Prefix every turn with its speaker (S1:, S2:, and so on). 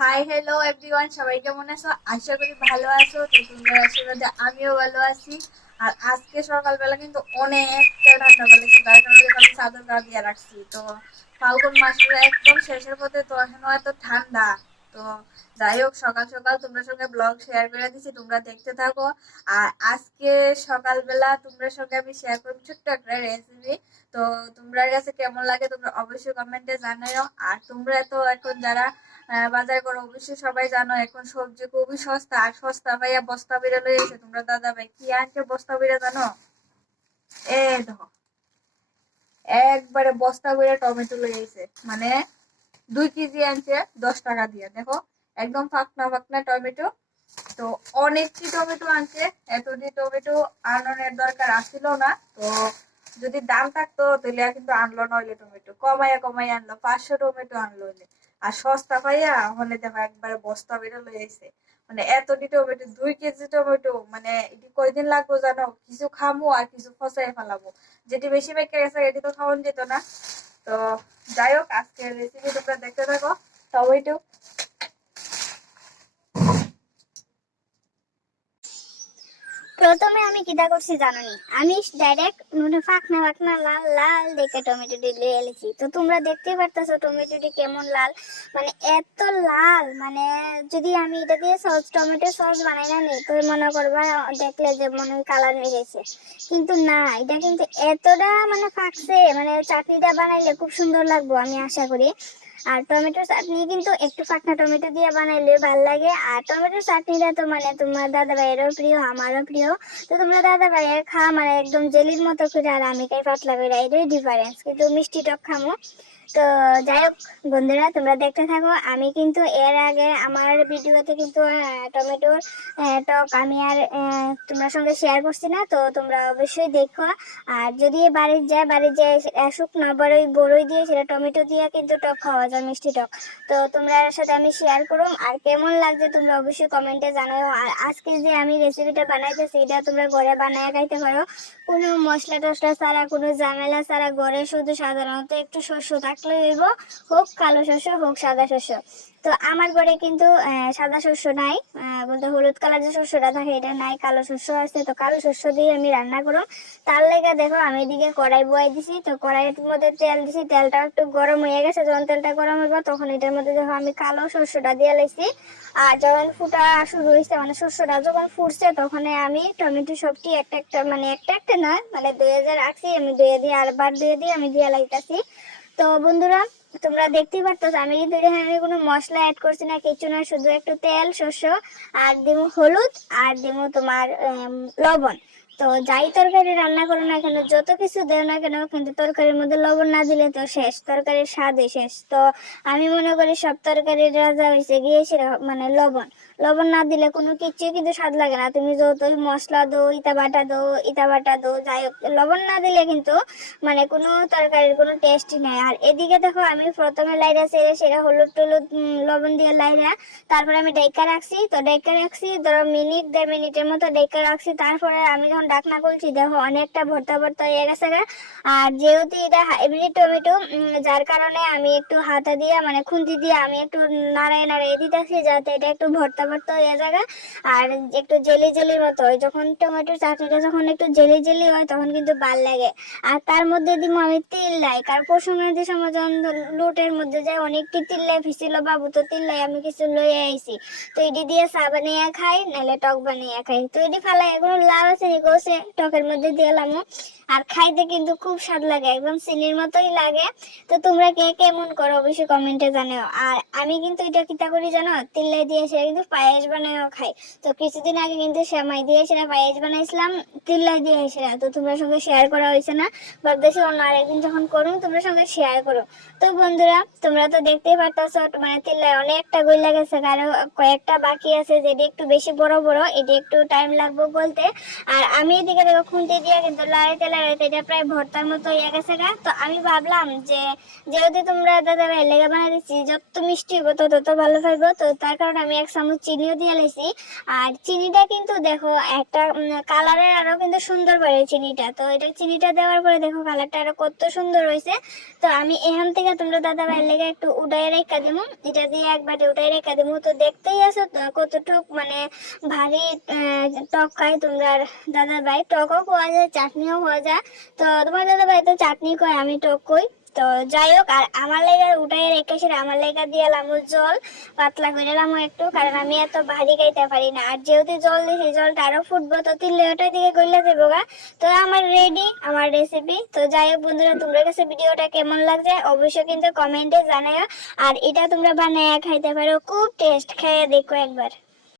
S1: Hi hello everyone সবাই কেমন আছো? আশা করি ভালো আছো, তো তোমরা আশীর্বাদে আমিও ভালো আছি। আর আজকে সকালবেলা কিন্তু অনেকটা ঠান্ডা পড়েছে, তার কারণে আমি চাদর গা দিয়ে রাখছি। তো ফাল্গুন মাসের একদম শেষের পথে তো এখনও এত ঠান্ডা। তো যাই হোক, সকাল সকাল তোমরা সঙ্গে ব্লগ শেয়ার করে দিচ্ছি তোমরা দেখতে থাকো। আর আজকে সকালবেলা তোমরা সঙ্গে আমি শেয়ার করব ছোট্ট একটা রেসিপি তো তোমরা কাছে কেমন লাগে তোমরা অবশ্যই কমেন্টে জানাও। আর তোমরা তো এখন যারা বাজার করো, অবশ্যই সবাই জানো, এখন সবজি খুবই সস্তা। আর সস্তা ভাইয়া বস্তা বেড়ে লয়েছে তোমরা দাদা ভাই, কি আনছে বস্তা বেড়ে জানো? এ দেখো, একবারে বস্তা বেড়ে টমেটো লয়েছে মানে দুই কেজি আনছে, দশ টাকা দিয়ে। দেখো, একদম ফাঁকনা ফাঁকনা টমেটো। তো অনেকটি টমেটো আনছে। এতটি টমেটো আনানোর দরকার আসছিল না। তো যদি দাম থাকতো, তাহলে কিন্তু আনলো নইলে টমেটো। কমাইয়া কমাইয়া আনলো, পাঁচশো টমেটো আনলো। আর সস্তা পাইয়া, হলে দেখো একবারে বস্তা বেরো লইছে মানে এতটি টমেটো, দুই কেজি টমেটো মানে এটি কয়দিন লাগবো জানো? কিছু খামো আর কিছু ফসাই ফেলাবো যেটি বেশি বেঁকে গেছে, এটি তো খাওয়ান যেত না। তো যাই হোক আজকের রেসিপি তোমরা দেখতে থাকো টমেটো?
S2: প্রথমে আমি কিটা করছি জানোনি। আমি ডাইরেক্ট মানে ফাঁকনা ফাঁকনা লাল লাল দেখে টমেটোটি লিয়ে এলেছি। তো তোমরা দেখতেই পারতেছো টমেটোটি কেমন লাল। মানে এত লাল মানে যদি আমি এটা দিয়ে সস, টমেটো সস বানাই না নি, তো মনে করবা দেখলে যে মনে কালার নিয়ে গেছে। কিন্তু না, এটা কিন্তু এতটা মানে ফাঁকছে মানে চাটনিটা বানাইলে খুব সুন্দর লাগবো আমি আশা করি। আর টমেটো চাটনি কিন্তু একটু ফাঁকনা টমেটো দিয়ে বানাইলে ভালো লাগে। আর টমেটো চাটনিটা তো মানে তোমার দাদা ভাইয়েরও প্রিয়, আমারও প্রিয়। তো তোমরা দাদা ভাইয়ের খা মানে একদম জেলির মতো করে, আর আমি খাই পাতলা করে, এটাই ডিফারেন্স কিন্তু মিষ্টি টক খামো। তো যাই হোক, বন্ধুরা, তোমরা দেখতে থাকো। আমি কিন্তু এর আগে আমার ভিডিওতে কিন্তু টমেটোর টক আমি আর তোমার সঙ্গে শেয়ার করছি না, তো তোমরা অবশ্যই দেখো। আর যদি বাড়ির যায় বাড়ির যায় শুকনো বড়ই বড়ই দিয়ে সেটা টমেটো দিয়ে কিন্তু টক খাওয়া যায় মিষ্টি টক। তো তোমরা এর সাথে আমি শেয়ার করুম, আর কেমন লাগছে তোমরা অবশ্যই কমেন্টে জানাও। আর আজকে যে আমি রেসিপিটা বানাইতেছি সেটা তোমরা ঘরে বানায় খাইতে পারো। কোনো মশলা টসলা ছাড়া, কোনো ঝামেলা ছাড়া, ঘরে শুধু সাধারণত একটু শস্য থাকলে হইব। হোক কালো শস্য, হোক সাদা শস্য। তো আমার ঘরে কিন্তু সাদা শস্য নাই। বলতে হলুদ কালার যে শস্যটা থাকে, এটা নাই, কালো শস্য আছে। তো কালো শস্য দিয়ে আমি রান্না করব তার লেগে দেখো, আমি এদিকে কড়াই বয়াই দিছি। তো কড়াইয়ের মধ্যে তেল দিছি। তেলটা একটু গরম হয়ে গেছে। যখন তেলটা গরম হইব, তখন এটার মধ্যে দেখো, আমি কালো শস্যটা দিয়ে লাইছি আর যখন ফুটা শুরু হয়েছে মানে শস্যটা যখন ফুটছে, তখন আমি টমেটো সবটি একটা একটা মানে একটা একটা না মানে দুই হাজার রাখছি আমি দুয়ে দিয়ে আরবার দুয়ে দিয়ে আমি দিয়ে লাইতাছি। তো বন্ধুরা তোমরা দেখতেই পারতো আমি কিন্তু এখানে কোনো মশলা অ্যাড করছি না, কিছু না, শুধু একটু তেল, শস্য আর দিমু হলুদ আর দিমু তোমার লবণ। তো যাই তরকারি রান্না করো না কেন, যত কিছু দেও না কেন, কিন্তু তরকারির মধ্যে লবণ না দিলে তো শেষ, তরকারির স্বাদই শেষ। তো আমি মনে করি সব তরকারির রাজা হয়েছে গিয়ে সেটা মানে লবণ। লবণ না দিলে কোনো কিছুই কিন্তু স্বাদ লাগে না। তুমি যতই মশলা দো ইটা বাটা দো ইটা বাটা দো যাই হোক, লবণ না দিলে কিন্তু মানে কোনো তরকারির কোনো টেস্টই নেই। আর এদিকে দেখো আমি প্রথমে লাইরা ছেড়ে সেটা হলুদ টলুদ লবণ দিয়ে লাইরা তারপরে আমি ডাইকা রাখছি। তো ডাইকা রাখছি, ধরো মিনিট, দেড় মিনিটের মতো ডাইকা রাখছি। তারপরে আমি যখন ডাকনা খুলছি, দেখো অনেকটা ভর্তা ভর্তা হয়ে গেছে গা। আর যেহেতু এটা হাইব্রিড টমেটো যার কারণে আমি একটু হাতা দিয়ে মানে খুন্তি দিয়ে আমি একটু নাড়াই নাড়াই দিতেছি, যাতে এটা একটু ভর্তা ভর্তা হয়ে যায় আর একটু জেলি জেলির মতো। হয় যখন টমেটোর চাটনিটা যখন একটু জেলি জেলি হয়, তখন কিন্তু ভালো লাগে। আর তার মধ্যে দিব আমি তিল লাই কারণ পশুমের সময় যখন লুটের মধ্যে যায়, অনেকটি তিল লাই ফিছিল বাবু তো তিল লাই আমি কিছু লই আইছি। তো এটি দিয়ে চা বানিয়ে খাই নাহলে টক বানিয়ে খাই। তো এটি ফালাই এগুলো লাভ আছে গোছে টকের মধ্যে দিয়ে দিলাম আর খাইতে কিন্তু খুব স্বাদ লাগে, একদম চিনির মতোই লাগে। তো তোমরা কে কেমন করো, অবশ্যই কমেন্টে জানাও। আর আমি কিন্তু এটা কিতা করি জানো? তিল্লাই দিয়ে সেটা কিন্তু পায়েস বানায়ও খাই। তো কিছুদিন আগে কিন্তু সেমাই দিয়ে সেটা পায়েস বানাইছিলাম, তিল্লাই দিয়ে সেটা তো তোমার সঙ্গে শেয়ার করা হয়েছে না। ভাবতেছি অন্য আরেকদিন যখন করুন তোমরা সঙ্গে শেয়ার করো। তো বন্ধুরা, তোমরা তো দেখতেই পারতেছ মানে তিল্লাই অনেকটা গইলা গেছে। কারও কয়েকটা বাকি আছে, যেটি একটু বেশি বড় বড়, এটি একটু টাইম লাগবে বলতে। আর আমি এদিকে দেখো, খুন্তি দিয়ে কিন্তু লাগাইতে লাগাইতে এটা প্রায় ভর্তার মতো হয়ে গেছে গা। তো আমি ভাবলাম যে, যেহেতু তোমরা দাদা ভাই লেগা বানাই দিচ্ছি যত মিষ্টি হব তত ভালো থাকব। তো তার কারণে আমি এক চামচ চিনিও দিয়ে লেছি। আর চিনিটা কিন্তু দেখো একটা কালারের আরও কিন্তু সুন্দর বেড়ে চিনিটা। তো এটা চিনিটা দেওয়ার পরে দেখো কালারটা আরও কত সুন্দর হয়েছে। তো আমি এখান থেকে তোমরা দাদা ভাইয়ের লেগে একটু উঠাই রেখা দিমু। এটা দিয়ে একবারে উঠাই রেখা দিমু। তো দেখতেই আছো কতটুক মানে ভারী টক খাই তোমরা। দাদা ভাই টকও খাওয়া যায়, চাটনিও খাওয়া যায়। তো তোমার দাদা ভাই তো চাটনি কয়, আমি টক কই। তো যাই হোক, আর আমার লেগে উঠাই রেখেছি আমার লেগে দিয়ে লামু জল, পাতলা করে লামু একটু, কারণ আমি এত ভারী খাইতে পারি না। আর যেহেতু জল দিছি জলটা আরও ফুটবো, তো তিন লেটার দিকে গইলে দেবো গা। তো আমার রেডি আমার রেসিপি তো যাই হোক, বন্ধুরা তোমরা কাছে ভিডিওটা কেমন লাগছে, অবশ্যই কিন্তু কমেন্টে জানাও আর এটা তোমরা বানায় খাইতে পারো, খুব টেস্ট খেয়ে দেখো একবার।